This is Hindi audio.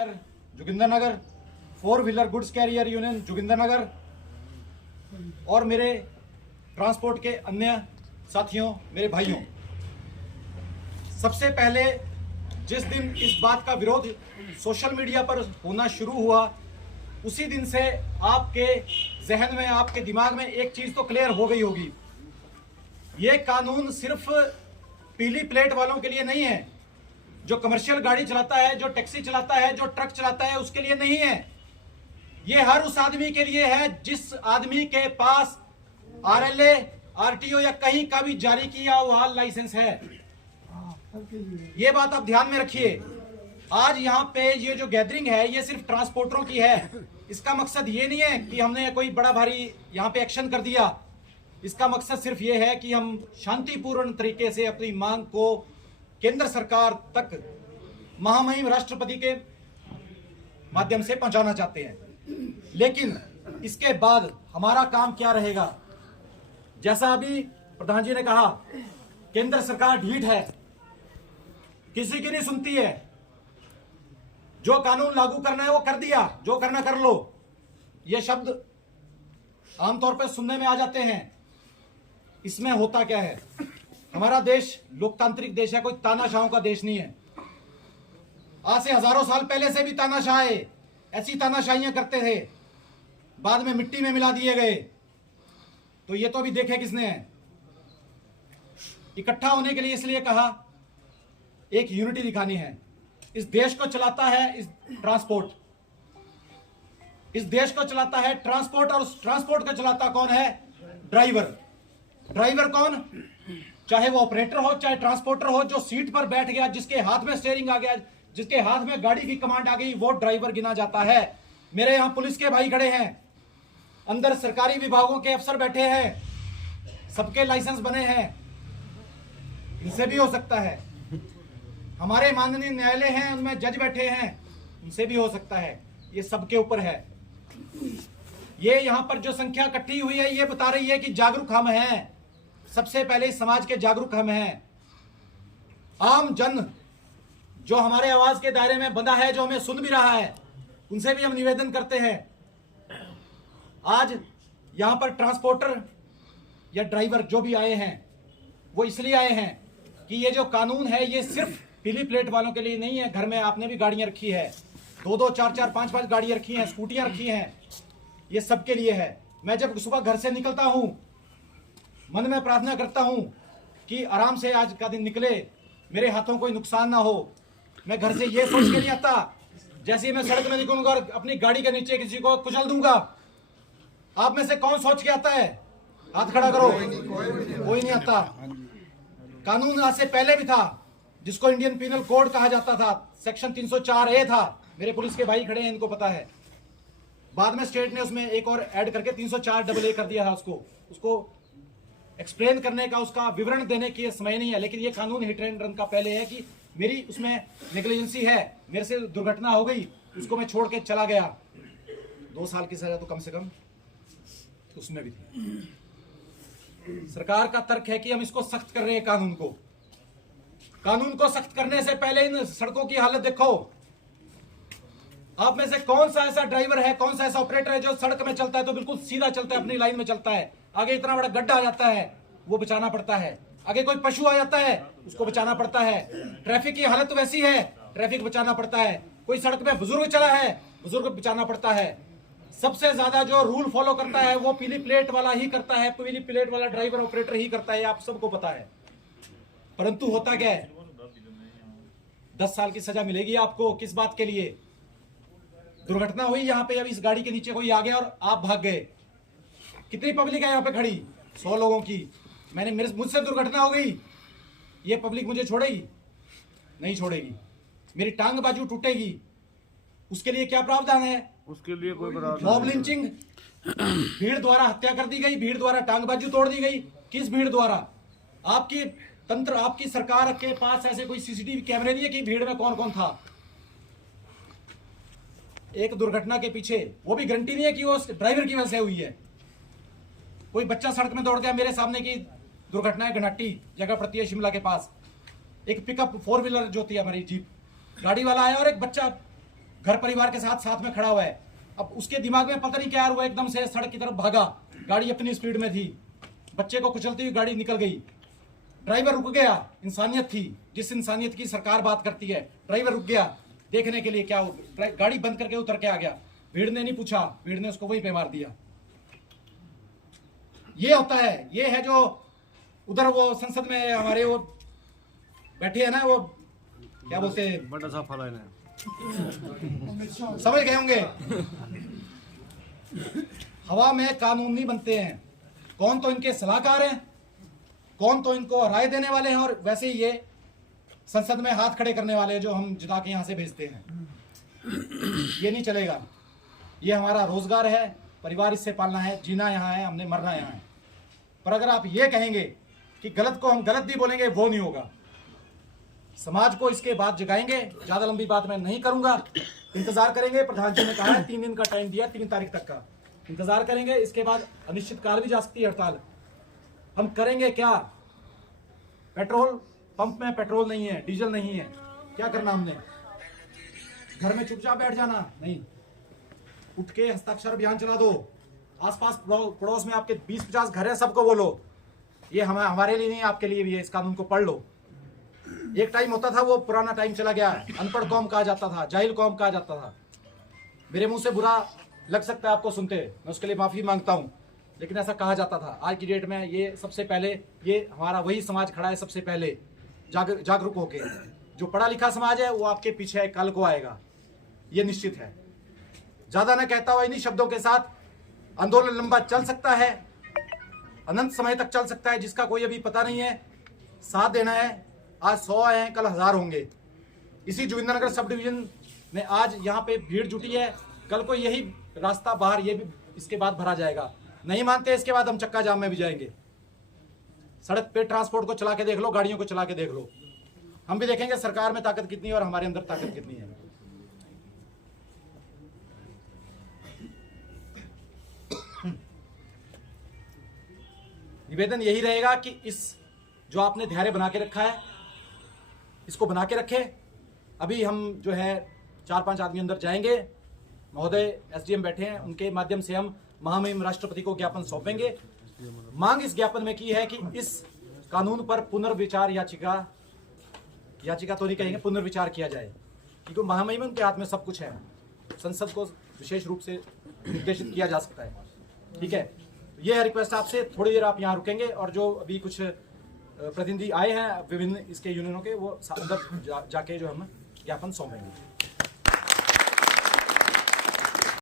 Joginder Nagar, 4 wheeler goods carrier union Joginder Nagar और मेरे ट्रांसपोर्ट के अन्य साथियों, मेरे भाइयों, सबसे पहले जिस दिन इस बात का विरोध सोशल मीडिया पर होना शुरू हुआ, उसी दिन से आपके जहन में, आपके दिमाग में एक चीज तो क्लियर हो गई होगी। ये कानून सिर्फ पीली प्लेट वालों के लिए नहीं है। जो कमर्शियल गाड़ी चलाता है, जो टैक्सी चलाता है, जो ट्रक चलाता है, उसके लिए नहीं है। ये हर उस आदमी के लिए है जिस आदमी के पास आरएलए, आरटीओ या कहीं का भी जारी किया हुआ लाइसेंस है। ये बात आप ध्यान में रखिए। आज यहाँ पे ये जो गैदरिंग है, ये सिर्फ ट्रांसपोर्टरों की है। इसका मकसद ये नहीं है कि हमने कोई बड़ा भारी यहाँ पे एक्शन कर दिया। इसका मकसद सिर्फ ये है कि हम शांतिपूर्ण तरीके से अपनी मांग को केंद्र सरकार तक महामहिम राष्ट्रपति के माध्यम से पहुंचाना चाहते हैं। लेकिन इसके बाद हमारा काम क्या रहेगा? जैसा अभी प्रधान जी ने कहा, केंद्र सरकार ढीठ है, किसी की नहीं सुनती है। जो कानून लागू करना है वो कर दिया, जो करना कर लो। ये शब्द आमतौर पर सुनने में आ जाते हैं। इसमें होता क्या है? हमारा देश लोकतांत्रिक देश है, कोई तानाशाहों का देश नहीं है। आज से हजारों साल पहले से भी तानाशाह ऐसी तानाशाहियां करते थे, बाद में मिट्टी में मिला दिए गए। तो ये तो अभी देखे किसने है। इकट्ठा होने के लिए इसलिए कहा, एक यूनिटी दिखानी है। इस देश को चलाता है इस ट्रांसपोर्ट, इस देश को चलाता है ट्रांसपोर्ट, और उस ट्रांसपोर्ट को चलाता कौन है? ड्राइवर। ड्राइवर कौन? चाहे वो ऑपरेटर हो, चाहे ट्रांसपोर्टर हो, जो सीट पर बैठ गया, जिसके हाथ में स्टीयरिंग आ गया, जिसके हाथ में गाड़ी की कमांड आ गई, वो ड्राइवर गिना जाता है। मेरे यहां पुलिस के भाई खड़े हैं, अंदर सरकारी विभागों के अफसर बैठे हैं, सबके लाइसेंस बने हैं। इनसे भी हो सकता है। हमारे माननीय न्यायालय हैं, उनमें जज बैठे हैं, उनसे भी हो सकता है। ये सबके ऊपर है। ये यहां पर जो संख्या इकट्ठी हुई है, ये बता रही है कि जागरूक हम हैं। सबसे पहले समाज के जागरूक हम हैं। आम जन जो हमारे आवाज के दायरे में बंधा है, जो हमें सुन भी रहा है, उनसे भी हम निवेदन करते हैं। आज यहां पर ट्रांसपोर्टर या ड्राइवर जो भी आए हैं, वो इसलिए आए हैं कि ये जो कानून है, ये सिर्फ पीली प्लेट वालों के लिए नहीं है। घर में आपने भी गाड़ियां रखी है, 2-2, 4-4, 5-5 गाड़ियां रखी हैं, स्कूटियां रखी हैं, ये सबके लिए है। मैं जब सुबह घर से निकलता हूं, मन में प्रार्थना करता हूं कि आराम से आज का दिन निकले, मेरे हाथों कोई नुकसान ना हो। मैं घर से ये सोच के नहीं आता, जैसे ही मैं सड़क में निकलूंगा और अपनी गाड़ी के नीचे किसी को कुचल दूंगा। आप में से कौन सोच के आता है? हाथ खड़ा करो। कोई नहीं आता। कानून आज से पहले भी था, जिसको इंडियन पीनल कोड कहा जाता था, सेक्शन 304A था। मेरे पुलिस के भाई खड़े हैं, इनको पता है। बाद में स्टेट ने उसमें एक और ऐड करके 304AA कर दिया था। उसको एक्सप्लेन करने का, उसका विवरण देने की समय नहीं है। लेकिन ये कानून हिट एंड रन का पहले है कि मेरी उसमें नेग्लिजेंसी है, मेरे से दुर्घटना हो गई, उसको मैं छोड़ के चला गया, 2 साल की सजा तो कम से कम उसमें भी थी। सरकार का तर्क है कि हम इसको सख्त कर रहे हैं कानून को। कानून को सख्त करने से पहले इन सड़कों की हालत देखो। आप में से कौन सा ऐसा ड्राइवर है, कौन सा ऐसा ऑपरेटर है जो सड़क में चलता है तो बिल्कुल सीधा चलता है, अपनी लाइन में चलता है? आगे इतना बड़ा गड्ढा आ जाता है, वो बचाना पड़ता है। आगे कोई पशु आ जाता है, उसको बचाना पड़ता है। ट्रैफिक की हालत वैसी है, ट्रैफिक बचाना पड़ता है। कोई सड़क में बुजुर्ग चला है, बुजुर्ग बचाना पड़ता है। सबसे ज्यादा जो रूल फॉलो करता है वो पीली प्लेट वाला ही करता है, पीली प्लेट वाला ड्राइवर ऑपरेटर ही करता है, आप सबको पता है। परंतु होता क्या है? 10 साल की सजा मिलेगी आपको। किस बात के लिए? दुर्घटना हुई यहाँ पे, अब इस गाड़ी के नीचे कोई आ गया और आप भाग गए। कितनी पब्लिक है यहाँ पे खड़ी? 100 लोगों की। मुझसे दुर्घटना हो गई, ये पब्लिक मुझे छोड़ेगी? नहीं छोड़ेगी। मेरी टांग बाजू टूटेगी, उसके लिए क्या प्रावधान है? उसके लिए कोई प्रावधान? मॉब लिंचिंग, भीड़ द्वारा हत्या कर दी गई, भीड़ द्वारा टांग बाजू तोड़ दी गई। किस भीड़ द्वारा? आपकी तंत्र, आपकी सरकार के पास ऐसे कोई सीसीटीवी कैमरे नहीं है कि भीड़ में कौन कौन था। एक दुर्घटना के पीछे वो भी गारंटी नहीं है कि वो ड्राइवर की वजह से हुई है। कोई बच्चा सड़क में दौड़ गया, मेरे सामने की दुर्घटना है घनाटी जगह पड़ती है शिमला के पास। एक पिकअप 4 व्हीलर जो थी हमारी जीप, गाड़ी वाला आया और एक बच्चा घर परिवार के साथ साथ में खड़ा हुआ है। अब उसके दिमाग में पता नहीं क्या हुआ, एकदम से सड़क की तरफ भागा, गाड़ी अपनी स्पीड में थी, बच्चे को कुचलती हुई गाड़ी निकल गई, ड्राइवर रुक गया। इंसानियत थी, जिस इंसानियत की सरकार बात करती है। ड्राइवर रुक गया देखने के लिए क्या हो, गाड़ी बंद करके उतर के आ गया। भीड़ ने नहीं पूछा, भीड़ ने उसको वहीं पे मार दिया। ये होता है, ये है जो उधर वो संसद में हमारे वो बैठे हैं ना, वो क्या बोलते हैं, बड़ा सा फल है, समझ गए होंगे। हवा में कानून नहीं बनते हैं, कौन तो इनके सलाहकार हैं, कौन तो इनको राय देने वाले हैं, और वैसे ही ये संसद में हाथ खड़े करने वाले हैं जो हम जिता के यहां से भेजते हैं। ये नहीं चलेगा। ये हमारा रोजगार है, परिवार इससे पालना है, जीना यहाँ है, हमने मरना यहाँ है। पर अगर आप ये कहेंगे कि गलत को हम गलत भी बोलेंगे, वो नहीं होगा। समाज को इसके बाद जगाएंगे। ज्यादा लंबी बात मैं नहीं करूंगा, इंतजार करेंगे। प्रधान जी ने कहा है 3 दिन का टाइम दिया, 3 तारीख तक का इंतजार करेंगे। इसके बाद अनिश्चितकाल भी जा सकती है हड़ताल। हम करेंगे क्या? पेट्रोल पंप में पेट्रोल नहीं है, डीजल नहीं है, क्या करना हमने? घर में चुपचाप बैठ जाना? नहीं, उठ के हस्ताक्षर अभियान चला दो। आसपास पड़ोस में आपके 20-50 घर है, सबको बोलो। ये हमारे लिए नहीं, आपके लिए भी है। इस कानून को पढ़ लो। एक टाइम होता था, वो पुराना टाइम चला गया है। अनपढ़ कौम कहा जाता था, जाहिल कौम कहा जाता था। मेरे मुंह से बुरा लग सकता है आपको सुनते, मैं उसके लिए माफी मांगता हूं, लेकिन ऐसा कहा जाता था। आज की डेट में ये सबसे पहले, ये हमारा वही समाज खड़ा है सबसे पहले जागरूक होके। जो पढ़ा लिखा समाज है वो आपके पीछे कल को आएगा, ये निश्चित है। ज्यादा ना कहता हुआ इन्हीं शब्दों के साथ, आंदोलन लंबा चल सकता है, अनंत समय तक चल सकता है, जिसका कोई अभी पता नहीं है। साथ देना है। आज 100 आए हैं, कल 1000 होंगे। इसी जोगिंद्रनगर सब डिवीजन में आज यहाँ पे भीड़ जुटी है, कल को यही रास्ता बाहर ये भी इसके बाद भरा जाएगा। नहीं मानते, इसके बाद हम चक्का जाम में भी जाएंगे। सड़क पे ट्रांसपोर्ट को चला के देख लो, गाड़ियों को चला के देख लो, हम भी देखेंगे सरकार में ताकत कितनी है और हमारे अंदर ताकत कितनी है। निवेदन यही रहेगा कि इस जो आपने धैर्य बना के रखा है, इसको बना के रखे। अभी हम जो है 4-5 आदमी अंदर जाएंगे। महोदय एसडीएम बैठे हैं, उनके माध्यम से हम महामहिम राष्ट्रपति को ज्ञापन सौंपेंगे। मांग इस ज्ञापन में की है कि इस कानून पर पुनर्विचार याचिका तो नहीं कहेंगे, पुनर्विचार किया जाए, क्योंकि महामहिम के हाथ में सब कुछ है। संसद को विशेष रूप से निर्देशित किया जा सकता है। ठीक है, ये है रिक्वेस्ट आपसे। थोड़ी देर आप यहाँ रुकेंगे, और जो अभी कुछ प्रतिनिधि आए हैं विभिन्न इसके यूनियनों के, वो अंदर जाके जो हम ज्ञापन सौंपेंगे।